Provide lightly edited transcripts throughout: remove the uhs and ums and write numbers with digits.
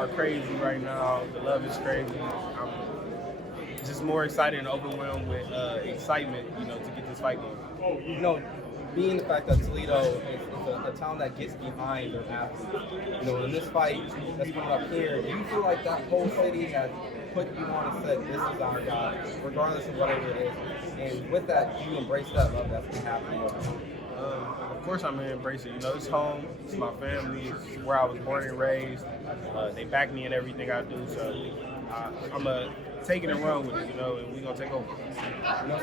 are crazy right now. The love is crazy. I'm just more excited and overwhelmed with excitement, to get this fight going. You know, being the fact that Toledo is a town that gets behind their athletes. In this fight that's coming up here, do you feel like that whole city has put you on and said, this is our guy, regardless of whatever it is? And with that, do you embrace that love that's been happening over here? Of course, I'm gonna embrace it. It's home, it's my family, it's where I was born and raised. They back me in everything I do, so I'm gonna take it and run with it, and we're gonna take over.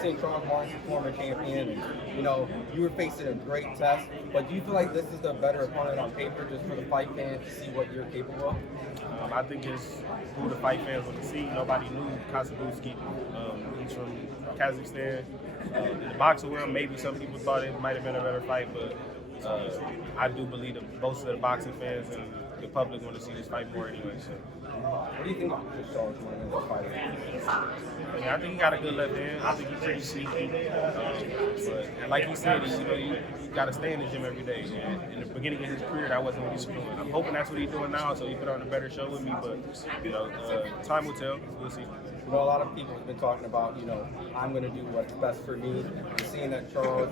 Seeing Charles Martin, former champion, and you were facing a great test, but do you feel like this is the better opponent on paper, just for the fight fans to see what you're capable of? I think it's who the fight fans want to see. Nobody knew Kasabuski. He's from Kazakhstan. In the boxing world, maybe some people thought it might have been a better fight, but I do believe that most of the boxing fans and the public want to see this fight more anyway. So. What do you think about Chris Charles Martin in this fight? I think he got a good left hand. I think he's pretty sneaky. But like he said, you got to stay in the gym every day. And in the beginning of his career, that wasn't what he was doing. I'm hoping that's what he's doing now, so he put on a better show with me. But time will tell. We'll see. A lot of people have been talking about, I'm going to do what's best for me. And seeing that Charles,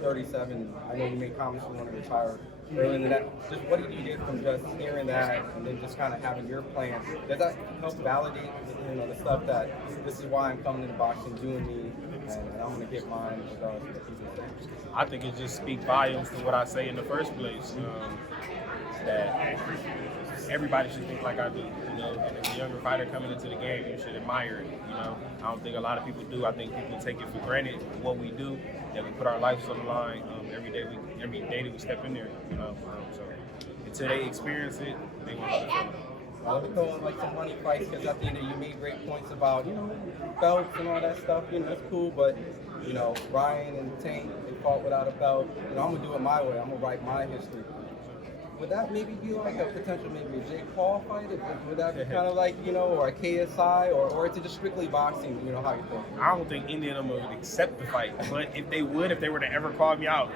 37, I know you made comments you want to retire early into that. Just what did you get from just hearing that and then just kind of having your plan? Does that help validate, the stuff that this is why I'm coming into boxing, doing me, and I'm going to get mine regardless of what people say? I think it just speaks volumes to what I say in the first place. That everybody should think like I do. And as a younger fighter coming into the game, you should admire it. I don't think a lot of people do. I think people take it for granted what we do, that we put our lives on the line every day that we step in there. So until they experience it, they won't understand. Let me go on like some money fights, because at the end you made great points about belts and all that stuff. That's cool, but Ryan and Tank, they fought without a belt. I'm gonna do it my way. I'm gonna write my history. Would that maybe be like a potential, maybe a Jake Paul fight? Would that be kind of like, or a KSI, or is it just strictly boxing? How you think? I don't think any of them would accept the fight, but if they were to ever call me out,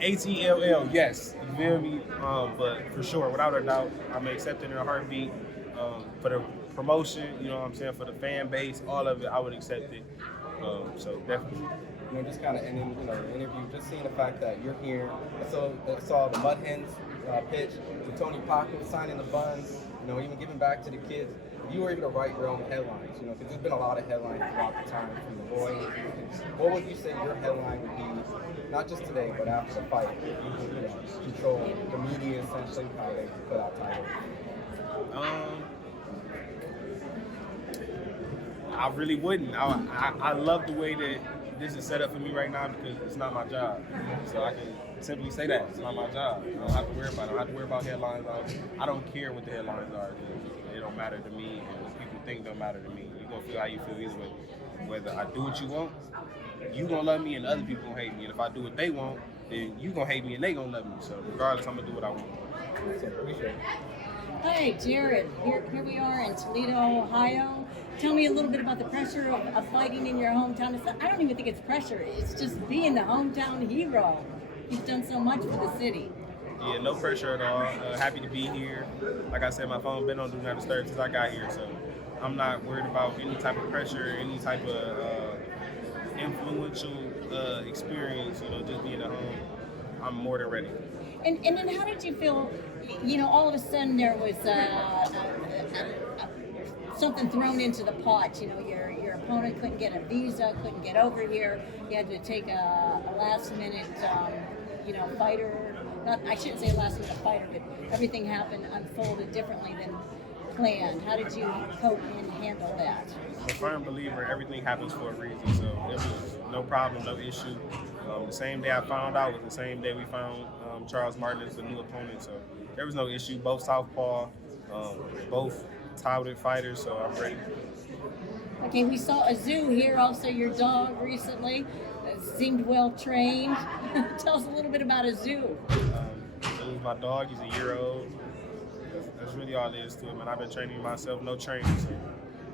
ATLL, yes, you feel me? But for sure, without a doubt, I'm accepting in a heartbeat. For the promotion, for the fan base, all of it, I would accept it. So definitely. Just kind of ending, the interview, just seeing the fact that you're here. I saw the Mud Hens pitch, the Tony Paco signing the buns, even giving back to the kids. You were able to write your own headlines, because there's been a lot of headlines throughout the time from the boys. What would you say your headline would be, not just today, but after the fight? You control the media, essentially, how they put out titles. I really wouldn't. I love the way that this is set up for me right now, because it's not my job. So I can simply say that. It's not my job. I don't have to worry about it. I don't have to worry about headlines. I don't care what the headlines are. It don't matter to me, and what people think don't matter to me. You're going to feel how you feel either way. Whether I do what you want, you going to love me and other people going to hate me. And if I do what they want, then you going to hate me and they going to love me. So regardless, I'm going to do what I want. Appreciate it. Hi, Jared. Here we are in Toledo, Ohio. Tell me a little bit about the pressure of fighting in your hometown. I don't even think it's pressure. It's just being the hometown hero. You've done so much for the city. Yeah, no pressure at all. Happy to be here. Like I said, my phone been on Do Not Disturb since I got here, so I'm not worried about any type of pressure, any type of influential experience. Just being at home, I'm more than ready. And then how did you feel? All of a sudden there was something thrown into the pot. Your opponent couldn't get a visa, couldn't get over here. You had to take a last minute, fighter. I shouldn't say a last minute fighter, but everything happened, unfolded differently than planned. How did you cope and handle that? I'm a firm believer everything happens for a reason, so there was no problem, no issue. The same day I found out was the same day we found Charles Martin as the new opponent, so there was no issue. Both southpaw, both touted fighters, so I'm ready. Okay, we saw Azu here, also your dog recently. Seemed well trained. Tell us a little bit about Azu. Azu's my dog. He's a year old. That's really all there is to it, man. I've been training myself, no training. So.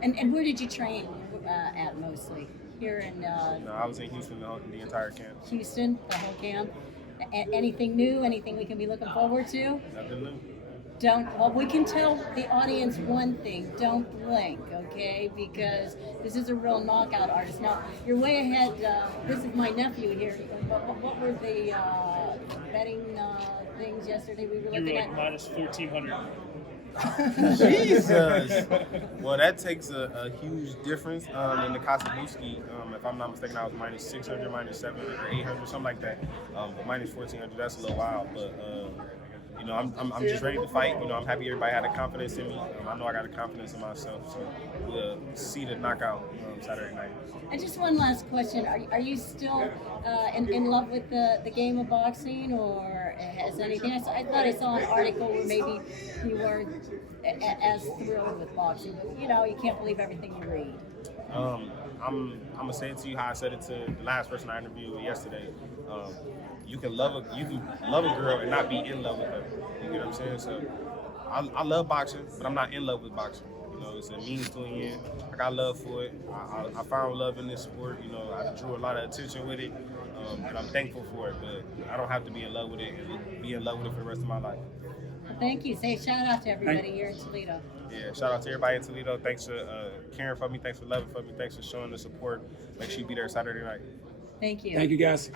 And where did you train at mostly? Here in... No, I was in Houston the entire camp. Houston, the whole camp. Anything new? Anything we can be looking forward to? Nothing new. Well, we can tell the audience one thing: don't blink, okay? Because this is a real knockout artist. Now, you're way ahead. This is my nephew here. What were the betting things yesterday we were You were looking like at? minus 1,400. Jesus. Well, that takes a huge difference. In the Koslowski, if I'm not mistaken, I was minus 600, minus 700, or 800, something like that. But minus 1,400, that's a little wild. But you know, I'm just ready to fight. You know, I'm happy everybody had the confidence in me. I know I got the confidence in myself. So we'll see the knockout Saturday night. And just one last question: Are you still in love with the game of boxing, or has anything? I thought I saw an article where maybe you weren't as thrilled with boxing, but you know, you can't believe everything you read. I'm gonna say it to you how I said it to the last person I interviewed yesterday. You can love a girl and not be in love with her. You get what I'm saying? So I love boxing, but I'm not in love with boxing. You know, it's a means to an end. I got love for it. I found love in this sport. You know, I drew a lot of attention with it, and I'm thankful for it. But I don't have to be in love with it and be in love with it for the rest of my life. Well, thank you. Say a shout out to everybody here in Toledo. Yeah, shout out to everybody in Toledo. Thanks for caring for me. Thanks for loving for me. Thanks for showing the support. Make sure you be there Saturday night. Thank you. Thank you, guys.